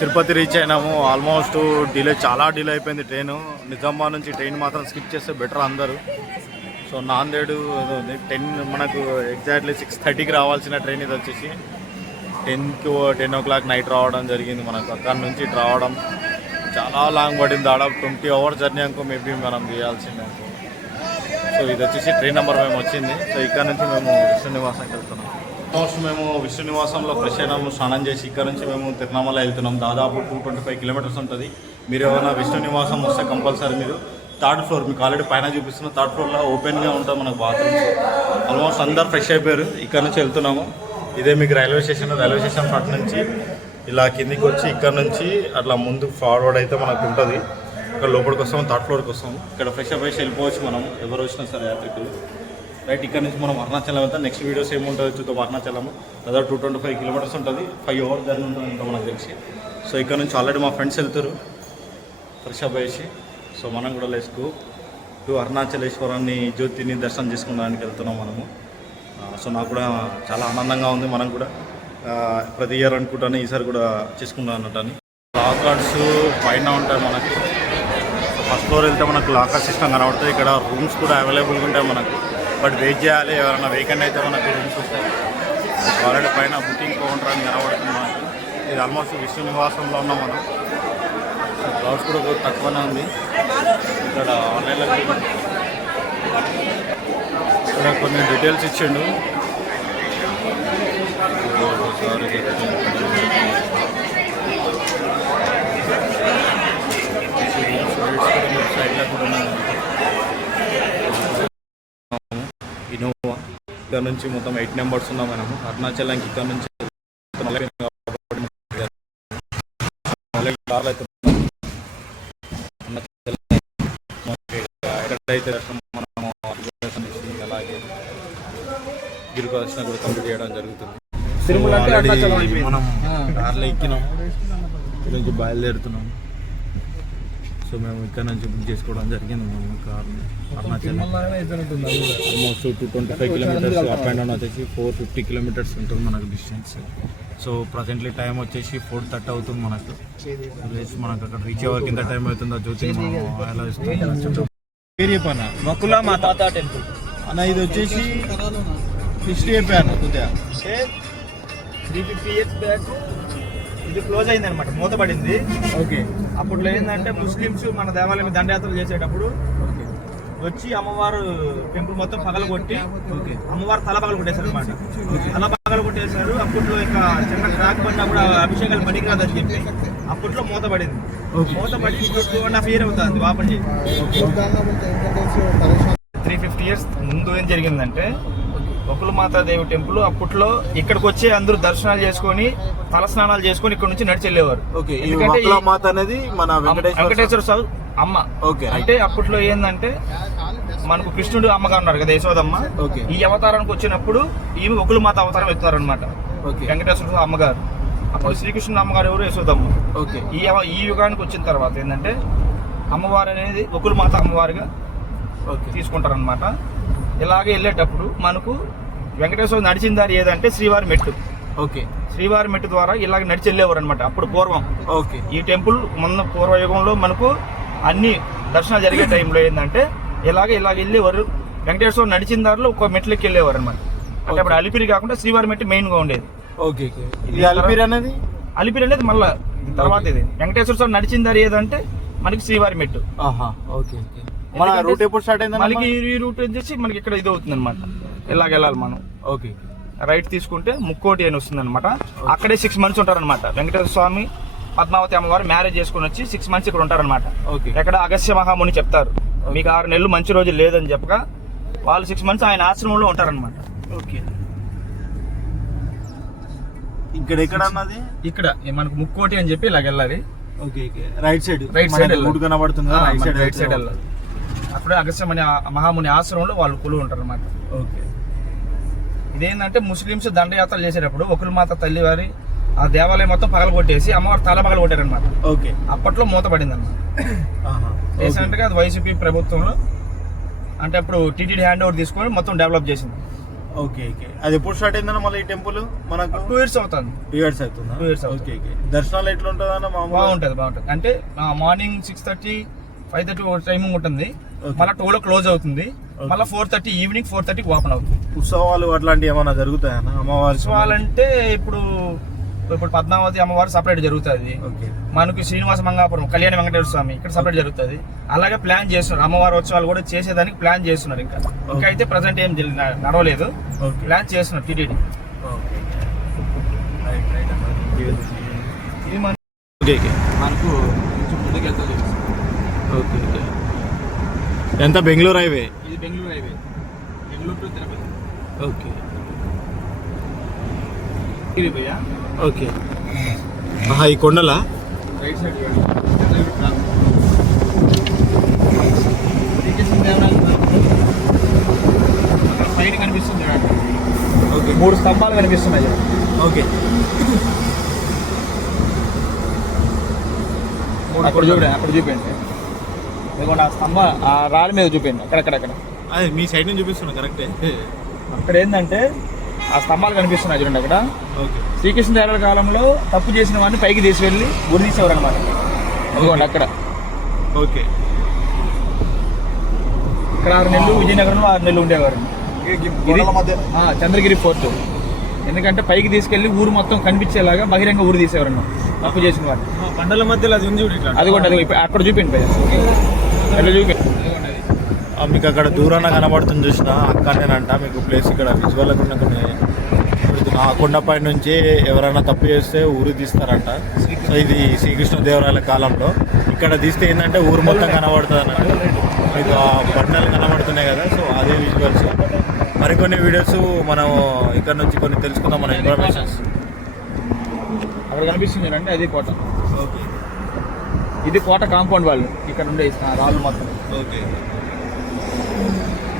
Tirupati reach అయినాము. Almost చాలా delay అయిపోయింది train. Nizamabad నుంచి ట్రైన్ మాత్రం స్కిప్ చేస్తే బెటర్ అందరూ. సో నాందేడు 10 మనకు ఎగ్జాక్ట్లీ 6:30కి రావాల్సిన ట్రైన్ ఇది వచ్చేసి 10 o'clock నైట్ రావడం జరిగింది. మనకు అక్కడ నుంచి ఇటు రావడం చాలా లాంగ్ పడింది. దాదాపు 20 hours జర్నీ అనుకో మేబీ మనం చేయాల్సిందే అనుకో. సో ఇది వచ్చేసి ట్రైన్ నెంబర్ మేము వచ్చింది. సో ఇక్కడ నుంచి మేము విష్ణు నివాసంకి వెళ్తున్నాం. ఆల్మోస్ట్ మేము విష్ణు నివాసంలో ఫ్రెష్ అయినాము, స్నానం చేసి ఇక్కడ నుంచి మేము తిరునామల వెళ్తున్నాం. దాదాపు 225 kilometers ఉంటుంది. మీరు ఏమైనా విష్ణు నివాసం వస్తే కంపల్సరీ మీరు 3rd floor, మీకు ఆల్రెడీ పైన చూపిస్తున్న 3rd floorలో ఓపెన్గా ఉంటుంది మనకు బాత్రూమ్స్. ఆల్మోస్ట్ అందరు ఫ్రెష్ అయిపోయారు. ఇక్కడ నుంచి వెళ్తున్నాము. ఇదే మీకు రైల్వే స్టేషన్ ఫ్రంట్ నుంచి ఇలా కిందికి వచ్చి ఇక్కడ నుంచి అట్లా ముందు ఫార్వర్డ్ అయితే మనకు ఉంటుంది. ఇక్కడ లోపలికి వస్తాము, 3rd floorకి వస్తాము. ఇక్కడ ఫ్రెష్ అప్ వేసి వెళ్ళిపోవచ్చు మనం, ఎవరు వచ్చినా సరే యాత్రికులు. రైట్, ఇక్కడ నుంచి మనం అరుణాచలం వెళ్తాం. నెక్స్ట్ వీడియోస్ ఏముంటుందో చూద్దాం. అరుణాచలం దాదాపు 225 kilometers ఉంటుంది. 5 hours జర్నీ ఉంటుంది ఇంకా మనకు తెలిసి. సో ఇక్కడ నుంచి ఆల్రెడీ మా ఫ్రెండ్స్ వెళ్తారు ఫ్రెష్ అప్ వేసి. సో మనం కూడా లేసుకు అరుణాచలేశ్వరాన్ని జ్యోతిని దర్శనం చేసుకున్నానికి వెళ్తున్నాం మనము. సో నాకు కూడా చాలా ఆనందంగా ఉంది. మనం కూడా ప్రతి ఇయర్ అనుకుంటాను, ఈసారి కూడా చేసుకుంటాను అన్నట్టు. లాకర్స్ పైన ఉంటాయి మనకి. సో ఫస్ట్ ఫ్లోర్ వెళ్తే మనకు లాకర్ సిస్టమ్ కనబడుతుంది. ఇక్కడ రూమ్స్ కూడా అవైలబుల్గా ఉంటాయి మనకు. బట్ వెయిట్ చేయాలి, ఎవరైనా వేకెంట్ అయితే మనకు రూమ్స్ వస్తాయి. ఆల్రెడీ పైన బుకింగ్ కౌంటర్ అని కనబడుతుంది మనకు. ఇది ఆల్మోస్ట్ విష్ణు నివాసంలో ఉన్నాం మనం. క్లౌడ్స్ కూడా కొంచెం తక్కువనే ఉంది. ఇక్కడ ఆన్లైన్లో ఇక్కడ కొన్ని డీటెయిల్స్ ఇచ్చిండు. ఇన్నోవా ఇక్కడ నుంచి మొత్తం 8 members ఉన్నాం మనము. అరుణాచలంకి ఇక్కడ నుంచి అయితే అలాగే గిరిప్రదక్షిణ కూడా కంప్లీట్ చేయడం జరుగుతుంది. మనం కార్లో ఎక్కినాం, ఇక్కడ నుంచి బయలుదేరుతున్నాం. సో మేము ఇక్కడ నుంచి బుక్ చేసుకోవడం జరిగింది మనం కార్ని. Arunachalam almost 225 kilometers up and down వచ్చేసి 450 kilometers ఉంటుంది మనకు డిస్టెన్స్. సో ప్రజెంట్లీ టైం వచ్చేసి 4:30 అవుతుంది మనకు. మనకు అక్కడ రీచ్ అవ్వడానికి ఎంత టైం అవుతుందో జ్యోతిని మనం ఎలా ఇస్తుంది చెప్పాను. వకులా మాతా టెంపుల్ అన్న, ఇది వచ్చేసి హిస్టరీ చెప్పాను కొద్దిగా. 350 years బ్యాక్ ఇది క్లోజ్ అయింది అనమాట, మూతపడింది. ఓకే. అప్పట్లో ఏంటంటే ముస్లిమ్స్ మన దేవాలయం దండయాత్రలు చేసేటప్పుడు వచ్చి అమ్మవారు టెంపుల్ మొత్తం పగల కొట్టి అమ్మవారు తల పగల కొట్టేశారు అనమాట. తల పగల కొట్టేశారు. అప్పట్లో ఇంకా చిన్న క్రాక్ పడినా కూడా అభిషేకాలు పనికిరాదని చెప్పి అప్పట్లో మూతపడింది. మూతపడి 2.5 years అవుతుంది ఓపెన్ చేసి. 350 years ముందు ఏం జరిగిందంటే వకుల మాతాదేవి టెంపుల్ అప్పట్లో ఇక్కడికి వచ్చి అందరూ దర్శనాలు చేసుకొని తల స్నానాలు చేసుకొని ఇక్కడ నుంచి నడిచి వెళ్ళేవారు. వెంకటేశ్వర స్వామి అమ్మ. అంటే అప్పట్లో ఏంటంటే మనకు కృష్ణుడు అమ్మగా ఉన్నారు కదా, యశోదమ్మ. ఈ అవతారానికి వచ్చినప్పుడు ఈమె వకుల మాత అవతారం ఎత్తారనమాట, వెంకటేశ్వర స్వామి అమ్మగారు. అప్పుడు శ్రీకృష్ణుడు అమ్మగారు ఎవరు? యశోదమ్మ. ఈ యుగానికి వచ్చిన తర్వాత ఏంటంటే అమ్మవారు అనేది వకుల మాత అమ్మవారిగా తీసుకుంటారనమాట. ఇలాగే వెళ్ళేటప్పుడు మనకు వెంకటేశ్వర నడిచిన దారి ఏదంటే శ్రీవారి మెట్టు. శ్రీవారి మెట్టు ద్వారా ఇలాగ నడిచి వెళ్ళేవారు అనమాట అప్పుడు పూర్వం. ఈ టెంపుల్ మొన్న పూర్వయుగంలో మనకు అన్ని దర్శనాలు జరిగే టైంలో ఏంటంటే ఇలాగ వెళ్ళేవారు. వెంకటేశ్వర నడిచిన దారిలో ఒక మెట్లకి వెళ్ళేవారు అనమాట. అంటే అప్పుడు అలిపిరి కాకుండా శ్రీవారి మెట్టు మెయిన్ గా ఉండేది. అలిపిరి అనేది మళ్ళా తర్వాత. ఇది వెంకటేశ్వర స్వామి నడిచిన దారి ఏదంటే మనకి శ్రీవారి మెట్టు. రూట్ ఎప్పుడు స్టార్ట్ అయింది? మనకి ఈ రూట్ వచ్చేసి మనకి ఇక్కడ ఇది అవుతుంది అనమాట. ఇలాగ వెళ్ళాలి మనం. రైట్ తీసుకుంటే ముక్కోటి అని వస్తుంది అనమాట. అక్కడే 6 months ఉంటారనమాట. వెంకటేశ్వర స్వామి పద్మావతి అమ్మవారు మ్యారేజ్ చేసుకుని వచ్చి 6 months ఇక్కడ ఉంటారనమాట. ఎక్కడ అగస్త్య మహాముని చెప్తారు మీకు 6 నెలలు మంచి రోజులు లేదని చెప్పగా వాళ్ళు 6 months ఆయన ఆశ్రమంలో ఉంటారనమాట. ఇక్కడ ఎక్కడ అన్నది? ఇక్కడ మనకు ముక్కోటి అని చెప్పి ఇలాగ వెళ్ళాలి. రైట్ సైడ్ కనబడుతుంది. రైట్ సైడ్ వెళ్ళాలి. అప్పుడే అగస్త్య మహాముని ఆశ్రమంలో వాళ్ళు కొలువు ఉంటారు అనమాట. ఇదేంటంటే ముస్లిమ్స్ దండయాత్రలు చేసేటప్పుడు వకుల మాత తల్లి వారి ఆ దేవాలయం మొత్తం పగల కొట్టేసి అమ్మవారు తల పగల కొట్టారు అనమాట. అప్పట్లో మూతపడింది అనమాట. రీసెంట్ గా అది వైసీపీ ప్రభుత్వంలో అంటే అప్పుడు టీటీడీ హ్యాండ్ ఓవర్ తీసుకొని మొత్తం డెవలప్ చేసింది. Okay okay. అది ఎప్పుడు స్టార్ట్ అయిందన్న మళ్ళీ ఈ టెంపుల్? మనకు 2 years అవుతుంది. 2 years అవుతుందా? 2 years అవుతుంది. Okay okay. దర్శనాలు ఎట్లా ఉంటుందన్న? బాగుంటుంది. అంటే మార్నింగ్ 6:30, 5:30 టైమింగ్ ఉంటుంది. మళ్ళీ 2 క్లోజ్ అవుతుంది. మళ్ళీ 4:30 ఈవినింగ్ 4:30 ఓపెన్ అవుతుంది. ఉత్సవాలు అట్లాంటివి ఏమైనా జరుగుతాయన్న? అమ్మవారి ఉత్సవాలు అంటే ఇప్పుడు పద్మావతి అమ్మవారు సపరేట్ జరుగుతుంది. మనకి శ్రీనివాస మంగాపురం కళ్యాణ వెంకటేశ్వర స్వామి ఇక్కడ సపరేట్ జరుగుతుంది. అలాగే ప్లాన్ చేస్తున్నారు అమ్మవారి ఉత్సవాలు కూడా చేసేదానికి ప్లాన్ చేస్తున్నారు. ఇంకా అయితే ప్రజెంట్ ఏం నడవలేదు, ప్లాన్ చేస్తున్నారు టీటీడీ. ఇది మనకు ముందుకు వెళ్తుంది. ఎంత? బెంగళూరు హైవే. ఇది Bengaluru highway, Bengaluru to Tirupati. Okay భయ్యా. ఓకే. ఈ కొండలా రైట్ సైడ్ సైడ్ కనిపిస్తుంది. ఓకే. 3 స్తంభాలు కనిపిస్తున్నాయి. ఓకే. అక్కడ చూపండి. ఇదిగోండి ఆ స్తంభ, ఆ రాళ్ళ మీద చూపండి. అక్కడక్కడ అదే మీ సైడ్ నుంచి చూపిస్తున్నా కరెక్టే. అక్కడ ఏంటంటే ఆ స్తంభాలు కనిపిస్తున్నాయి చూడండి. అక్కడ ఓకే. శ్రీకృష్ణదేవరాయల కాలంలో తప్పు చేసిన వాడిని పైకి తీసుకెళ్ళి గురి తీసేవారు అనమాట. అదిగోండి అక్కడ. ఓకే. ఇక్కడ 6 నెలలు, విజయనగరంలో 6 నెలలు ఉండేవారు. చంద్రగిరి ఫోర్ట్. ఎందుకంటే పైకి తీసుకెళ్లి ఊరు మొత్తం కనిపించేలాగా బహిరంగ ఊరు తీసేవారు అన్నమాట తప్పు చేసిన వారు. పండల మధ్యలో అది ఉంది. అదిగోండి అక్కడ చూపిండి భయ్య. అట్లా చూపిండి. మీకు అక్కడ దూరాన కనబడుతుంది చూసిన అక్కడనేనంట మీకు ప్లేస్. ఇక్కడ విజువల్ కొన్ని ఆ కొండపై నుంచి ఎవరైనా తప్పు చేస్తే ఊరు తీస్తారంట. సో ఇది శ్రీకృష్ణదేవరాయల కాలంలో ఇక్కడ తీస్తే ఏంటంటే ఊరు మొత్తం కనబడుతుంది అన్నట్టు. మీకు ఆ బండలు కనబడుతున్నాయి కదా, సో అదే విజువల్స్. మరికొన్ని వీడియోస్ మనం ఇక్కడ నుంచి కొన్ని తెలుసుకుందాం, మన ఇన్ఫర్మేషన్స్. అక్కడ కనిపిస్తుంది అంటే అది కోట. ఓకే. ఇది కోట కాంపౌండ్ వాళ్ళు ఇక్కడ ఉండే రాళ్ళు మొత్తం. ఓకే.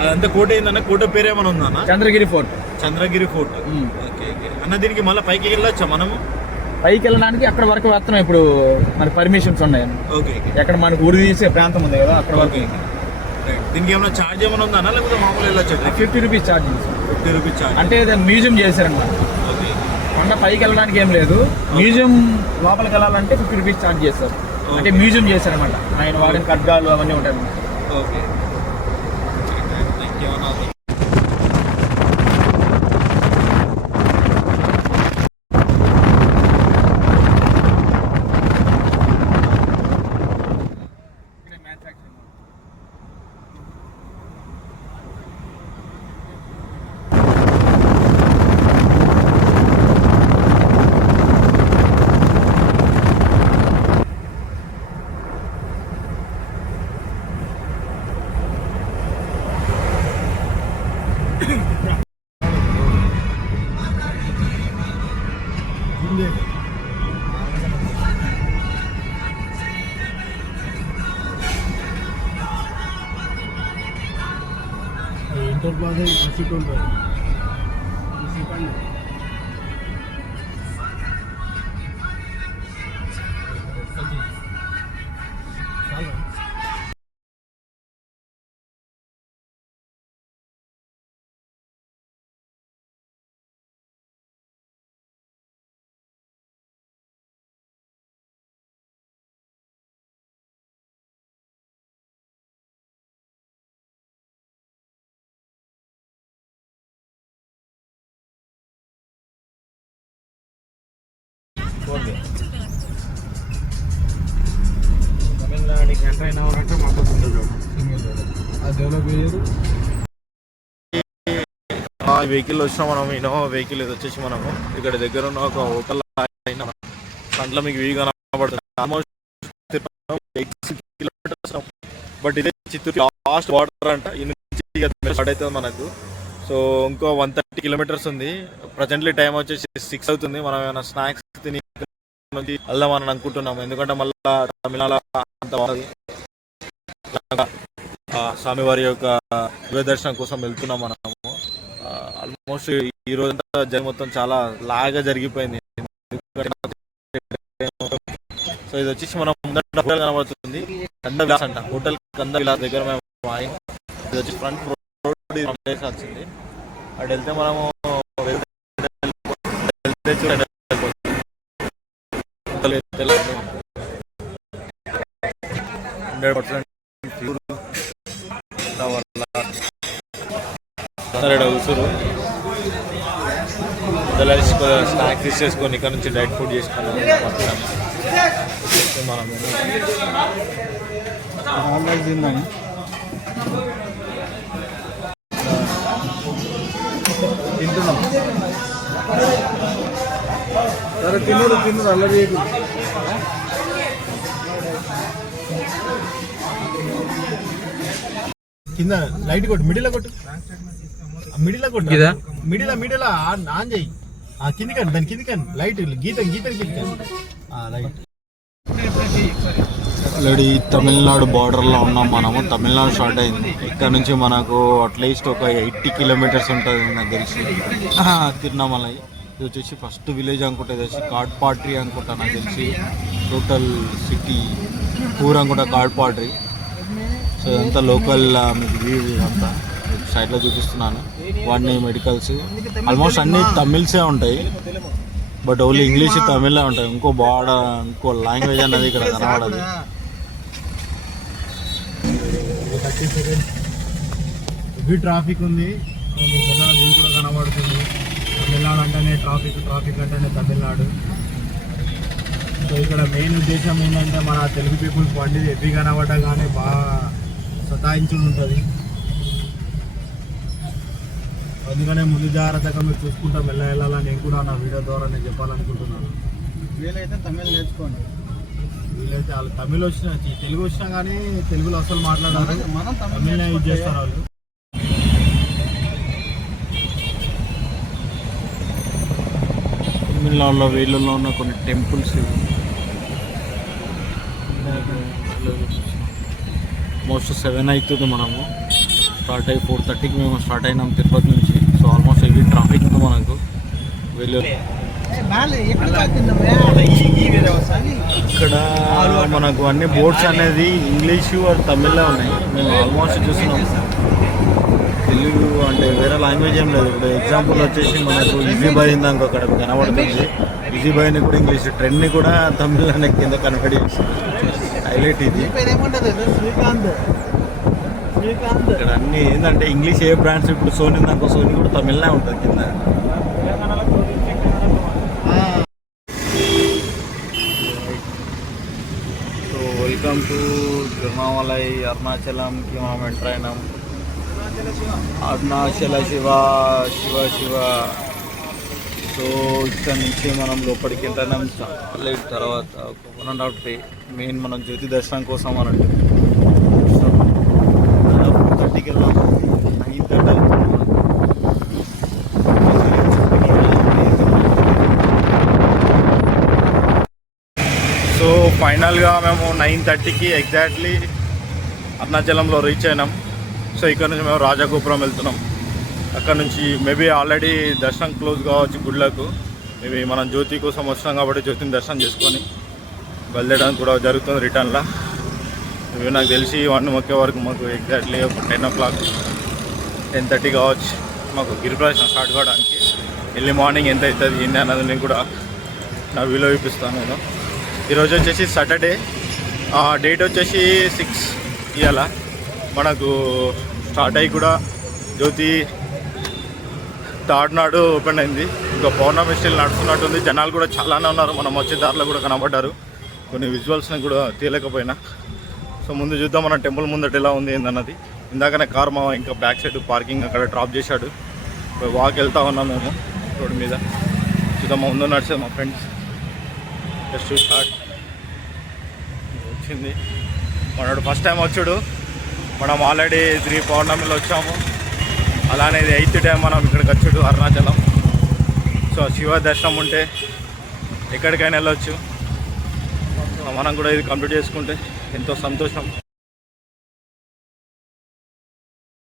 అదంతా కోట ఏందన్న? కోట పేరు ఏమైనా ఉందన్న? Chandragiri fort. Chandragiri fort. Okay okay అన్న. దీనికి మళ్ళీ పైకి వెళ్ళొచ్చా మనము? పైకి వెళ్ళడానికి అక్కడ వరకు వేస్తున్నాం ఇప్పుడు. మన పర్మిషన్స్ ఉన్నాయి. ఓకే. ఎక్కడ మనకు ఉరి తీసే ప్రాంతం ఉంది కదా అక్కడ వరకు. దీనికి ఏమైనా ఛార్జ్ ఏమైనా ఉందా లేకపోతే మామూలు వెళ్ళొచ్చు? 50 రూపీస్ ఛార్జ్. 50 rupees charge. అంటే మ్యూజియం చేశారన్నమాట. ఓకే. కొండ పైకి వెళ్ళడానికి ఏం లేదు, మ్యూజియం లోపలికి వెళ్ళాలంటే 50 రూపీస్ ఛార్జ్ చేస్తారు. అంటే మ్యూజియం చేశారన్నమాట. ఆయన వాడిన ఖడ్గాలు అవన్నీ ఉంటాయి. ఓకే. ఇంటర్ బాగా తమిళనాడుకి ఎంటర్ అయినామంటే మాకు డెవలప్ అయ్యేది. వెహికల్ వచ్చినా మనం ఇన్నోవా వెహికల్ ఇది వచ్చేసి మనము ఇక్కడ దగ్గర ఉన్న ఒక హోటల్ అయినా దాంట్లో మీకు వ్యూ కనబడుతుంది. Almost 86 kilometres. బట్ ఇదే చిత్తూరు లాస్ట్ బార్డర్ అంట. ఈ నుంచి స్టార్ట్ అవుతుంది మనకు. సో ఇంకో 130 కిలోమీటర్స్ ఉంది. ప్రజెంట్లీ టైం వచ్చేసి 6 అవుతుంది. మనం ఏమైనా స్నాక్స్ తిని వెళ్దామని అనుకుంటున్నాము. ఎందుకంటే మళ్ళీ తమిళనాడు అంత స్వామివారి యొక్క దివ్య దర్శనం కోసం వెళ్తున్నాం మనము. ఆల్మోస్ట్ ఈ రోజంతా జర్నీ మొత్తం చాలా లాగా జరిగిపోయింది. సో ఇది వచ్చేసి మనం ముందర హోటల్ కనబడుతుంది, కంద విలాస్ అంట. హోటల్ కంద విలాస్ దగ్గర మేము ఇది వచ్చి ఫ్రంట్ రోడ్ వచ్చింది. అటు వెళ్తే మనము 100% ఉసురు స్నాక్స్ తీసేసుకొని ఇక్కడ నుంచి డైట్ ఫుడ్ చేసుకున్నాం మనం తింటున్నాం. సరే తిన్నుడు అల్లరి కింద లైట్ కొట్టు, మిడిల్ కొట్టు, మిడిల్ కొట్టు, మిడిల్ ఆన్ చేయి. కిందికండి, దాని కిందికండి, లైట్ గీత కిందికండి లైట్. ఆల్రెడీ తమిళనాడు బార్డర్లో ఉన్నాం మనము. తమిళనాడు స్టార్ట్ అయింది. ఇక్కడ నుంచి మనకు అట్లీస్ట్ ఒక 80 కిలోమీటర్స్ ఉంటుంది నాకు తెలిసి. తిరువణామలై ఇది వచ్చేసి ఫస్ట్ విలేజ్ అనుకుంటా, ఇది వచ్చి కాడ్పాట్రీ అనుకుంటా నాకు తెలిసి. టోటల్ సిటీ ఊరు అనుకుంటా కాడ్పాట్రీ. సో ఇదంతా లోకల్ మీకు వ్యూ, ఇదంతా సైడ్లో చూపిస్తున్నాను. వాడిని మెడికల్స్ ఆల్మోస్ట్ అన్ని తమిళ్సే ఉంటాయి, బట్ ఓన్లీ ఇంగ్లీష్ తమిళే ఉంటాయి. ఇంకో లాంగ్వేజ్ అన్నది ఇక్కడ కనబడదు. హెవీ ట్రాఫిక్ ఉంది, ముందర వ్యూ కూడా కనబడుతుంది. తమిళనాడు అంటేనే ట్రాఫిక్ అంటేనే తమిళనాడు. సో ఇక్కడ మెయిన్ ఉద్దేశం ఏంటంటే మన తెలుగు పీపుల్స్ బండి హెవీ కనబడ్డా కానీ బాగా సతాయించుడు ఉంటుంది. అందుకనే ముందు జాగ్రత్తగా మీరు చూసుకుంటా వెళ్ళాలని నేను కూడా నా వీడియో ద్వారా నేను చెప్పాలనుకుంటున్నాను. వీలైతే తమిళ్ నేర్చుకోండి. వీలైతే వాళ్ళు తమిళ్ వచ్చినా తెలుగు వచ్చినా కానీ తెలుగులో అసలు మాట్లాడారు, తమిళనే యూజ్ చేస్తారు వాళ్ళు. తమిళనాడులో వీళ్ళలో ఉన్న కొన్ని టెంపుల్స్ ఆల్మోస్ట్ 7 అవుతుంది. మనము స్టార్ట్ అయ్యి 4:30కి మేము స్టార్ట్ అయినాం తిరుపతి నుంచి. సో ఆల్మోస్ట్ హెవీ ట్రాఫిక్ ఉంది మనకు. ఇక్కడ మనకు అన్ని బోర్డ్స్ అనేది ఇంగ్లీషు తమిళ్లో ఉన్నాయి. మేము ఆల్మోస్ట్ చూస్తున్నాం. తెలుగు అంటే వేరే లాంగ్వేజ్ ఏం లేదు. ఇప్పుడు ఎగ్జాంపుల్ వచ్చేసి మనకు ఈజీ బాయ్ ఇందాక అక్కడ కనబడుతుంది. ఈజీ బాయ్ని కూడా ఇంగ్లీష్, ట్రెండ్ని కూడా తమిళ కింద కనబడి హైలైట్ ఇది. ఇక్కడ అన్ని ఏంటంటే ఇంగ్లీష్ ఏ బ్రాండ్స్, ఇప్పుడు సోనీ దాకా సోనీ కూడా తమిళనే ఉంటుంది కింద. సో వెల్కమ్ టు తిరువణామలై అరుణాచలంకి మనం ఎంటర్ అయినాం. అరుణాచల శివ శివ శివ. సో ఇక్కడ నుంచి మనం లోపలికి ఎంటర్ చాలా లేట్ తర్వాత 1.5 day మెయిన్ మనం జ్యోతి దర్శనం కోసం అన్నట్టు. సో ఫైనల్గా మేము 9:30కి ఎగ్జాక్ట్లీ అరుణాచలంలో రీచ్ అయినాం. సో ఇక్కడ నుంచి మేము రాజగోపురం వెళ్తున్నాం. అక్కడ నుంచి మేబీ ఆల్రెడీ దర్శనం క్లోజ్ కావచ్చు గుళ్ళకు. మేబీ మనం జ్యోతి కోసం వచ్చినాం కాబట్టి జ్యోతిని దర్శనం చేసుకొని బయలుదేరడానికి కూడా జరుగుతుంది రిటర్న్లో. ఇవి నాకు తెలిసి 1 మొక్కే వరకు మాకు ఎగ్జాక్ట్లీ ఒక 10 o'clock 10:30 కావచ్చు మాకు గిరిప్రదక్షిణ స్టార్ట్ కావడానికి. ఎర్లీ మార్నింగ్ ఎంత అవుతుంది ఏంటి అన్నది నేను కూడా నా వీడియో చూపిస్తాను నేను. ఈరోజు వచ్చేసి సాటర్డే, డేట్ వచ్చేసి 6 ఇవాళ. మనకు స్టార్ట్ అయ్యి కూడా జ్యోతి 3rd నాడు ఓపెన్ అయింది. ఇంకా పౌర్ణమి స్టిల్ నడుస్తున్నట్టుంది. జనాలు కూడా చాలానే ఉన్నారు. మనం వచ్చే దారిలో కూడా కనబడ్డారు. కొన్ని విజువల్స్ని కూడా తీయలేకపోయినా. సో ముందు చూద్దాం మన టెంపుల్ ముందట ఎలా ఉంది ఏందన్నది. ఇందాకనే కార్ మా ఇంకా బ్యాక్ సైడ్ పార్కింగ్ అక్కడ డ్రాప్ చేశాడు. వాక్ వెళ్తా ఉన్నాం మేము రోడ్డు మీద. చూద్దాం మా ముందు నడిచేది మా ఫ్రెండ్స్. జస్ట్ స్టార్ట్ వచ్చింది మనోడు ఫస్ట్ టైం వచ్చాడు. మనం ఆల్రెడీ 3 పౌర్ణమిలో వచ్చాము. అలానే ఇది 8th టైం మనం ఇక్కడికి వచ్చాడు అరుణాచలం. సో శివ దర్శనం ఉంటే ఎక్కడికైనా వెళ్ళొచ్చు. మనం కూడా ఇది కంప్లీట్ చేసుకుంటే ఎంతో సంతోషం.